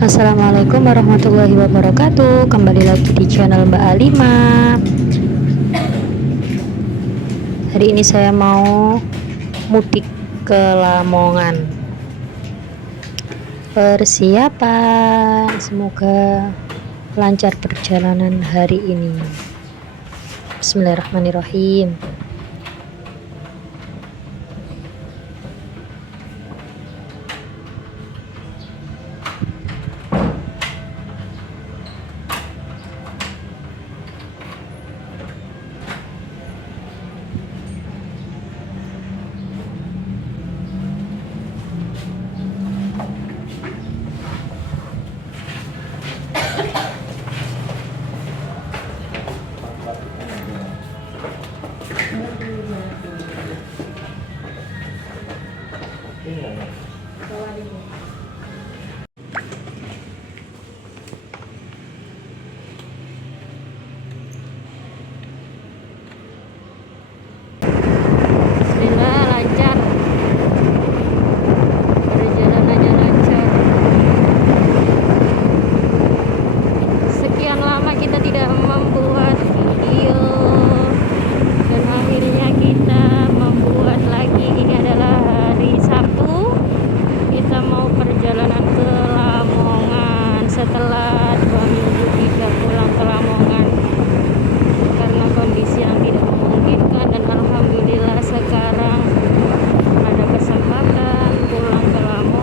Assalamualaikum warahmatullahi wabarakatuh. Kembali lagi di channel Mbak Alima. Hari ini saya mau mudik ke Lamongan. Persiapan, semoga lancar perjalanan hari ini. Bismillahirrahmanirrahim. Bismillah, lancar. Perjalanannya lancar. Sekian lama kita tidak membuat video dan akhirnya kita membuat lagi. Ini adalah hari Sabtu. Kita mau perjalanan ke Lamongan setelah 2 minggu tidak pulang ke Lamongan karena kondisi yang tidak memungkinkan, dan alhamdulillah sekarang ada kesempatan pulang ke Lamongan.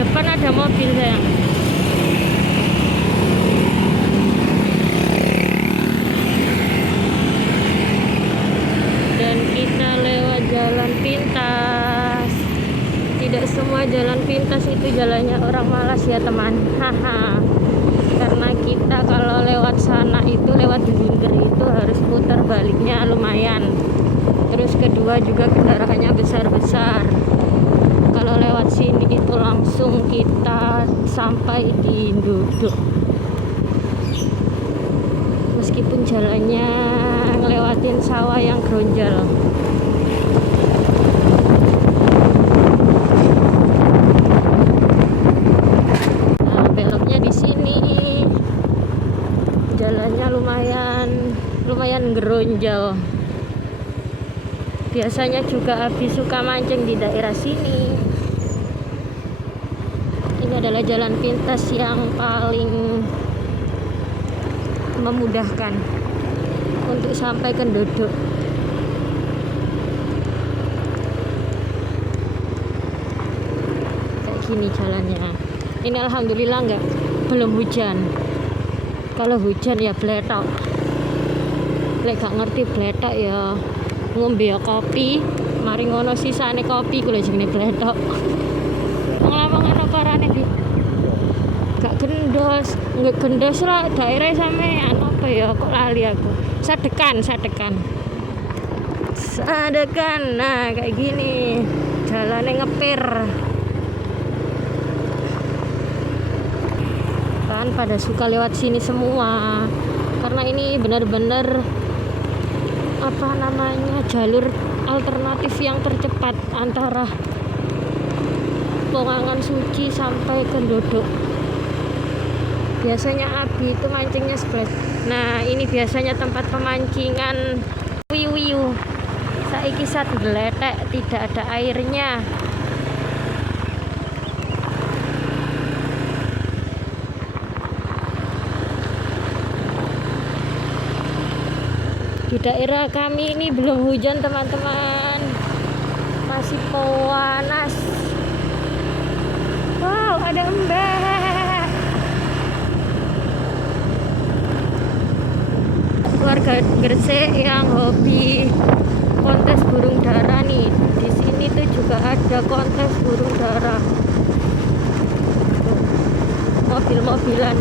Depan ada mobil sayang. Dan kita lewat jalan pintas. Tidak semua jalan pintas itu jalannya orang malas ya teman. Haha. Karena kita kalau lewat sana itu, lewat Lingger itu harus putar baliknya lumayan. Terus kedua juga kendaraannya besar-besar. Kalau lewat sini itu langsung kita sampai di Nduduk. Meskipun jalannya ngelewatin sawah yang gronjal. Nah, beloknya di sini. Jalannya lumayan geronjal. Biasanya juga habis suka mancing di daerah sini. Ini adalah jalan pintas yang paling memudahkan untuk sampai ke Nduduk. Kayak gini jalannya. Ini alhamdulillah belum hujan. Kalau hujan ya bletok. Lek gak ngerti bletok ya ngombe kopi, mari ngono sisane kopi kula jenenge bletok. Wong Lamongan apa arane di gak gendos lah daerah sampean apa ya, kok lali aku. Sadekan. Nah kayak gini jalannya ngepir kan, pada suka lewat sini semua karena ini benar-benar jalur alternatif yang tercepat antara Longangan Suci sampai ke Nduduk. Biasanya Abi itu mancingnya sebelah. Nah ini biasanya tempat pemancingan wiu. Saiki sat geletek, tidak ada airnya. Di daerah kami ini belum hujan teman-teman, masih panas. Wow, ada embek. Warga Gresik yang hobi kontes burung dara nih, di sini tuh juga ada kontes burung dara. Mobil-mobilan.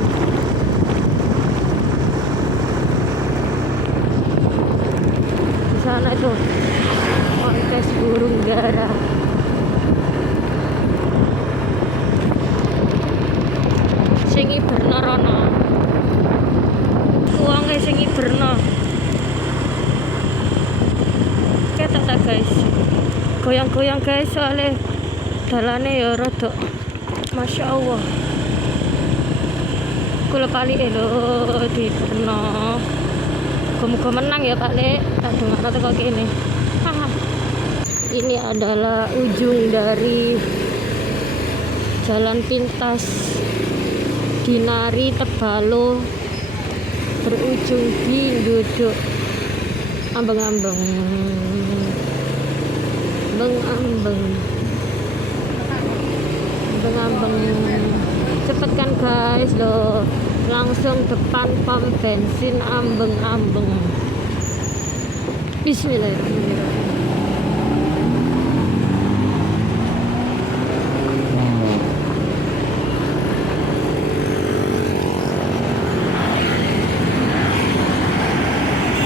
Di sana tuh kontes burung dara. Sing iberno rono. Uangnya sing iberno. Ketok ta guys. Goyang-goyang guys, soalnya dalane ya rada. Masya Allah. Kula kali lho di Brno. Muga-muga menang ya Pak Lek. Aduh nggak tahu kok gini. Ini adalah ujung dari jalan pintas Dinari Tebalo berujung di Duduk ambeng-ambeng. Ambeng-ambeng. Cepet kan guys loh, langsung depan pom bensin ambeng-ambeng. Bismillahirrahmanirrahim.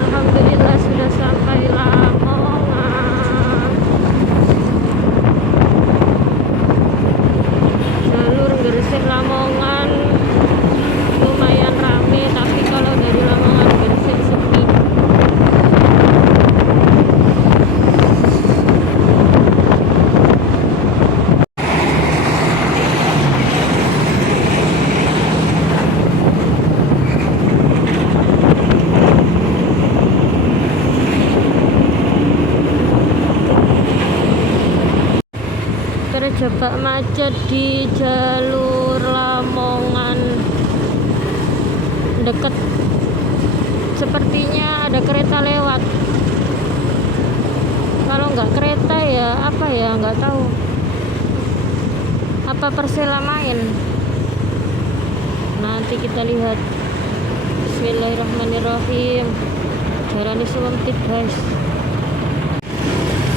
Alhamdulillah sudah sampai Lamongan. Jalur Gresik Lamongan lumayan rame, tapi kalau dari Lamongan Gresik sepi. Terjebak macet di jalur Lamongan deket, sepertinya ada kereta lewat. Kalau nggak kereta ya apa ya, nggak tahu apa Persela main. Nanti kita lihat. Bismillahirrahmanirrahim. Jalan sempit guys,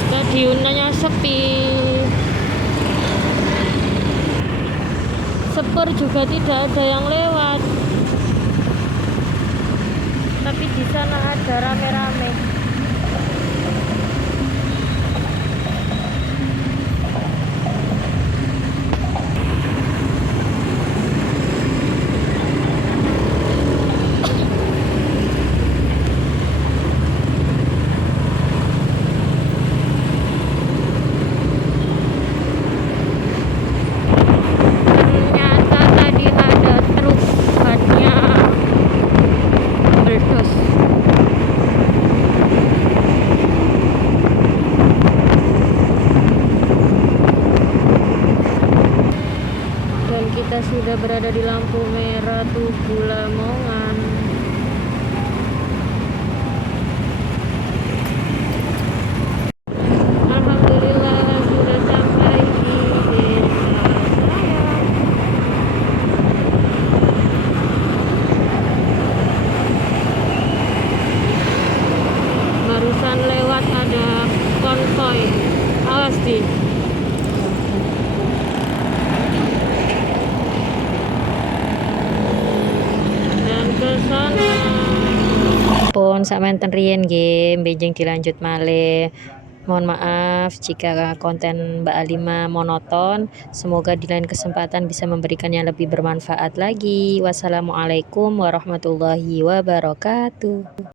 stadionnya sepi. Sepur juga tidak ada yang lewat, tapi di sana ada rame-rame. Ternyata tadi ada truk bannya meledos. Dan kita sudah berada di lampu merah Tugu Lamongan. Alhamdulillah sudah sampai di desa saya. Barusan lewat ada konvoy. Awas di. Dan ke sana. Pun sampeyan riyen nggih, benjing dilanjut malih. Mohon maaf jika konten Mbak Alima monoton. Semoga di lain kesempatan bisa memberikan yang lebih bermanfaat lagi. Wassalamualaikum warahmatullahi wabarakatuh.